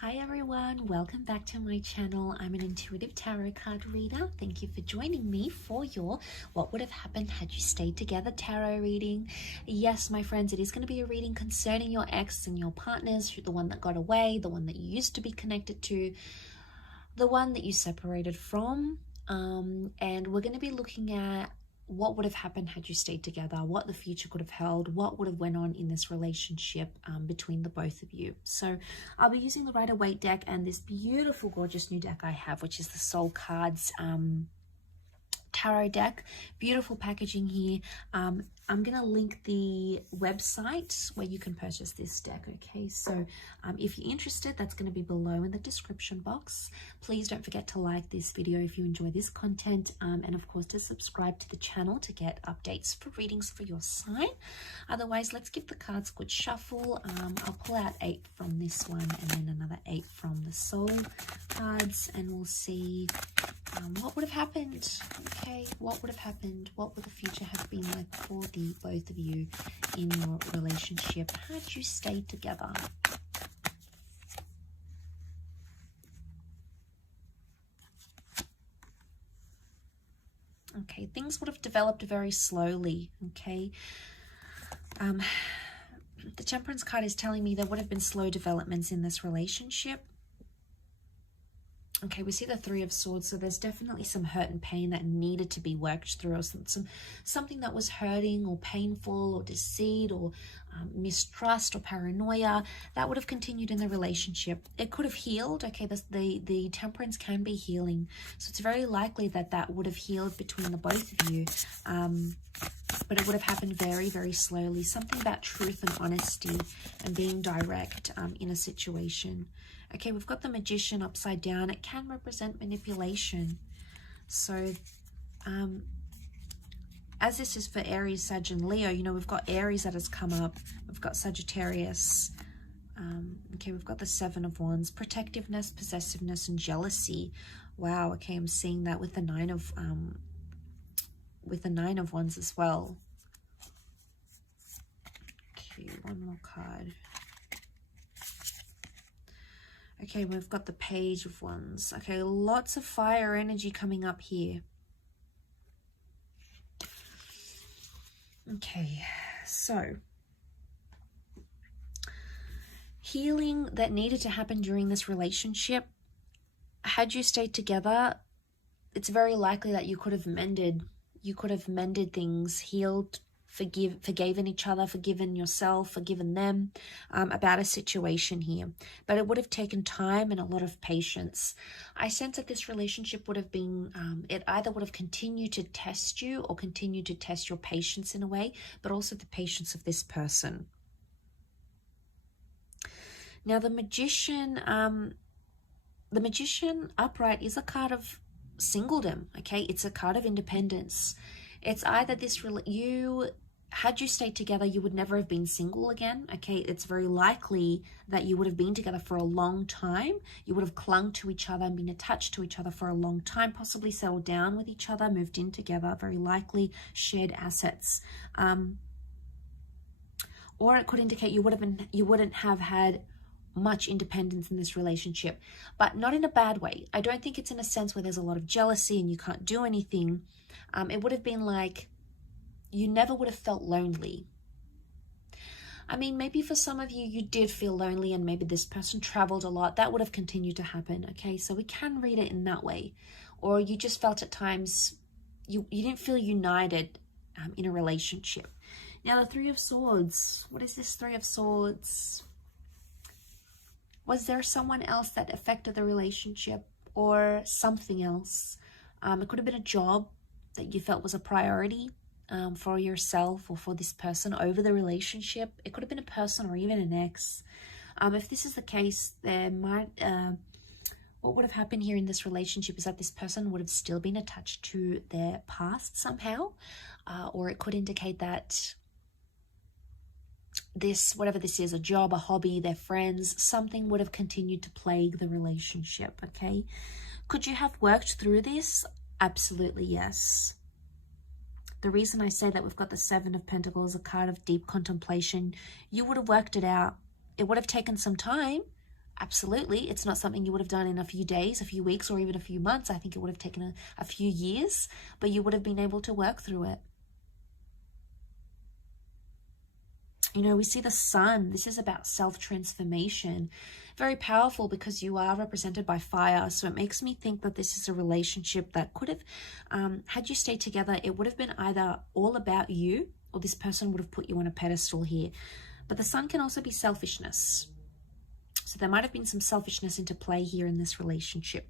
Hi everyone, welcome back to my channel. I'm an intuitive tarot card reader. Thank you for joining me for your What Would Have Happened Had You Stayed Together tarot reading. Yes, my friends, it is going to be a reading concerning your ex and your partners, the one that got away, the one that you used to be connected to, the one that you separated from. And we're going to be looking at what would have happened had you stayed together, what the future could have held, what would have went on in this relationship between the both of you. So I'll be using the Rider-Waite deck and this beautiful, gorgeous new deck I have, which is the Soul Cards tarot deck. Beautiful packaging here. I'm gonna link the website where you can purchase this deck. Okay, so if you're interested, that's going to be below in the description box. Please don't forget to like this video if you enjoy this content, and of course to subscribe to the channel to get updates for readings for your sign. Otherwise, let's give the cards a good shuffle. I'll pull out 8 from this one and then another 8 from the Soul cards, and we'll see what would have happened. Okay, what would have happened? What would the future have been like for the both of you in your relationship had you stayed together? Okay, things would have developed very slowly. Okay, the Temperance card is telling me there would have been slow developments in this relationship. Okay, we see the Three of Swords, so there's definitely some hurt and pain that needed to be worked through, or something that was hurting or painful or deceit or mistrust or paranoia that would have continued in the relationship. It could have healed. Okay, the Temperance can be healing, so it's very likely that that would have healed between the both of you, but it would have happened very, very slowly. Something about truth and honesty and being direct in a situation. Okay, we've got the Magician upside down. It can represent manipulation. So, as this is for Aries, Sag, and Leo, you know, we've got Aries that has come up. We've got Sagittarius. Okay, we've got the Seven of Wands. Protectiveness, possessiveness, and jealousy. Wow, okay, I'm seeing that with the Nine of Wands as well. Okay, one more card. Okay, we've got the Page of Wands. Okay, lots of fire energy coming up here. Okay, so healing that needed to happen during this relationship. Had you stayed together, it's very likely that you could have mended things, healed, forgiven each other, forgiven yourself, forgiven them about a situation here. But it would have taken time and a lot of patience. I sense that this relationship would have been, it either would have continued to test you or continued to test your patience in a way, but also the patience of this person. Now the Magician upright is a card of singledom. Okay, it's a card of independence. It's either this, had you stayed together, you would never have been single again. Okay, it's very likely that you would have been together for a long time. You would have clung to each other and been attached to each other for a long time, possibly settled down with each other, moved in together, very likely shared assets. Or it could indicate you wouldn't have had much independence in this relationship, but not in a bad way. I don't think it's in a sense where there's a lot of jealousy and you can't do anything. It would have been like you never would have felt lonely. I mean, maybe for some of you, you did feel lonely and maybe this person traveled a lot. That would have continued to happen. Okay, so we can read it in that way. Or you just felt at times you didn't feel united in a relationship. Now the Three of Swords. What is this Three of Swords? Was there someone else that affected the relationship or something else? It could have been a job that you felt was a priority for yourself or for this person over the relationship. It could have been a person or even an ex. If this is the case, there might, what would have happened here in this relationship is that this person would have still been attached to their past somehow, or it could indicate that this, whatever this is, a job, a hobby, their friends, something would have continued to plague the relationship. Okay, could you have worked through this? Absolutely yes. The reason I say that we've got the Seven of Pentacles, a card of deep contemplation, you would have worked it out. It would have taken some time, Absolutely. It's not something you would have done in a few days, a few weeks, or even a few months. I think it would have taken a few years, but you would have been able to work through it. You know, we see the sun. This is about self-transformation. Very powerful because you are represented by fire. So it makes me think that this is a relationship that could have, had you stayed together, it would have been either all about you or this person would have put you on a pedestal here. But the sun can also be selfishness. So there might have been some selfishness into play here in this relationship.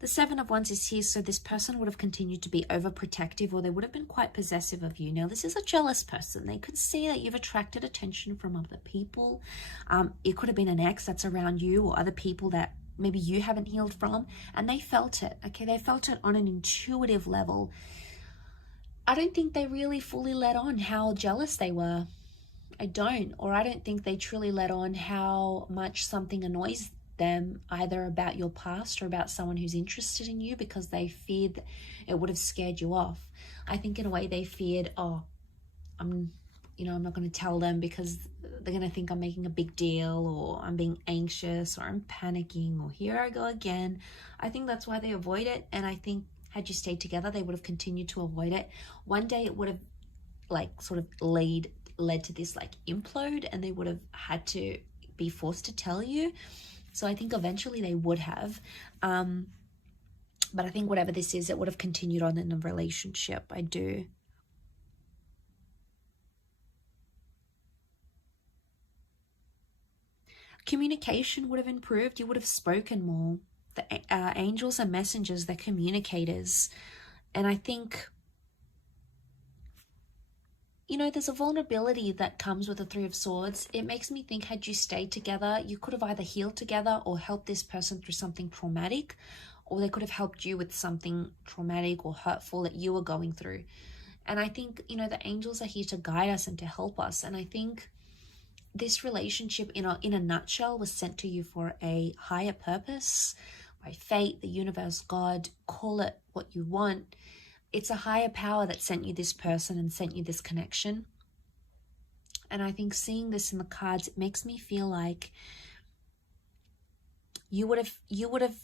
The Seven of Wands is here, so this person would have continued to be overprotective, or they would have been quite possessive of you. Now, this is a jealous person. They could see that you've attracted attention from other people. It could have been an ex that's around you or other people that maybe you haven't healed from, and they felt it, okay? They felt it on an intuitive level. I don't think they really fully let on how jealous they were. I don't think they truly let on how much something annoys them, either about your past or about someone who's interested in you, because they feared that it would have scared you off. I think in a way they feared, oh, I'm not going to tell them because they're going to think I'm making a big deal, or I'm being anxious, or I'm panicking, or here I go again. I think that's why they avoid it. And I think had you stayed together, they would have continued to avoid it. One day it would have sort of led to this implode, and they would have had to be forced to tell you. So I think eventually they would have, but I think whatever this is, it would have continued on in a relationship. I do. Communication would have improved. You would have spoken more. The angels are messengers, they're communicators. And I think, you know, there's a vulnerability that comes with the Three of Swords. It makes me think, had you stayed together, you could have either healed together or helped this person through something traumatic, or they could have helped you with something traumatic or hurtful that you were going through. And I think, you know, the angels are here to guide us and to help us. And I think this relationship in a nutshell was sent to you for a higher purpose, by fate, the universe, God, call it what you want. It's a higher power that sent you this person and sent you this connection. And I think seeing this in the cards, it makes me feel like you would have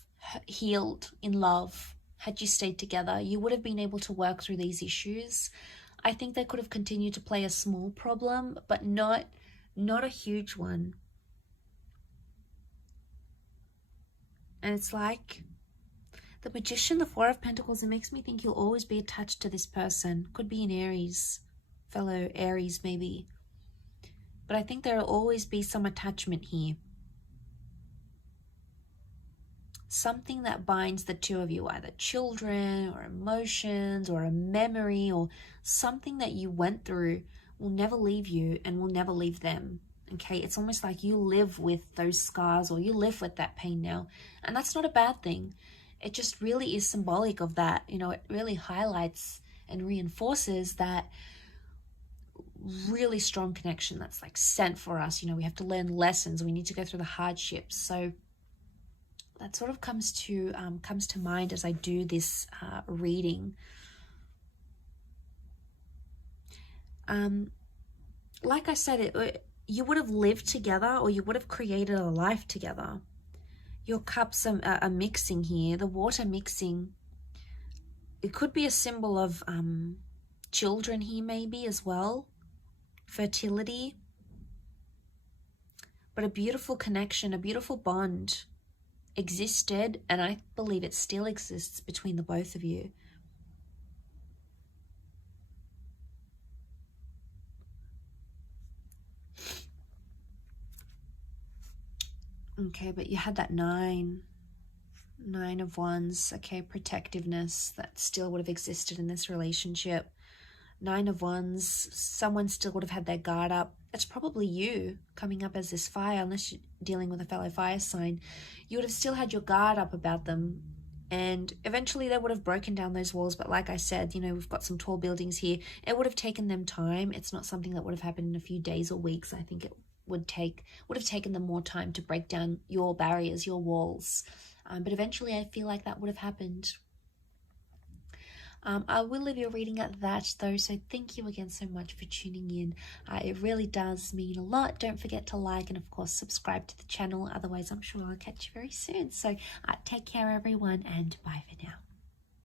healed in love had you stayed together. You would have been able to work through these issues. I think they could have continued to play a small problem, but not a huge one. And it's like the Magician, the Four of Pentacles, it makes me think you'll always be attached to this person. Could be an Aries, fellow Aries maybe. But I think there'll always be some attachment here. Something that binds the two of you, either children or emotions or a memory or something that you went through will never leave you and will never leave them. Okay, it's almost like you live with those scars, or you live with that pain now. And that's not a bad thing. It just really is symbolic of that. You know, it really highlights and reinforces that really strong connection that's sent for us. You know, we have to learn lessons. We need to go through the hardships. So that sort of comes to mind as I do this reading. Like I said, you would have lived together, or you would have created a life together. Your cups are mixing here, the water mixing. It could be a symbol of children here maybe as well, fertility. But a beautiful connection, a beautiful bond existed, and I believe it still exists between the both of you. Okay, but you had that nine of Wands. Okay, protectiveness that still would have existed in this relationship. Nine of Wands, someone still would have had their guard up. It's probably you coming up as this fire, unless you're dealing with a fellow fire sign. You would have still had your guard up about them, and eventually they would have broken down those walls. But like I said, you know, we've got some tall buildings here. It would have taken them time. It's not something that would have happened in a few days or weeks. I think it would have taken them more time to break down your barriers, your walls. But eventually I feel like that would have happened. I will leave your reading at that though, so thank you again so much for tuning in. It really does mean a lot. Don't forget to like and of course subscribe to the channel, otherwise I'm sure I'll catch you very soon. So take care everyone, and bye for now.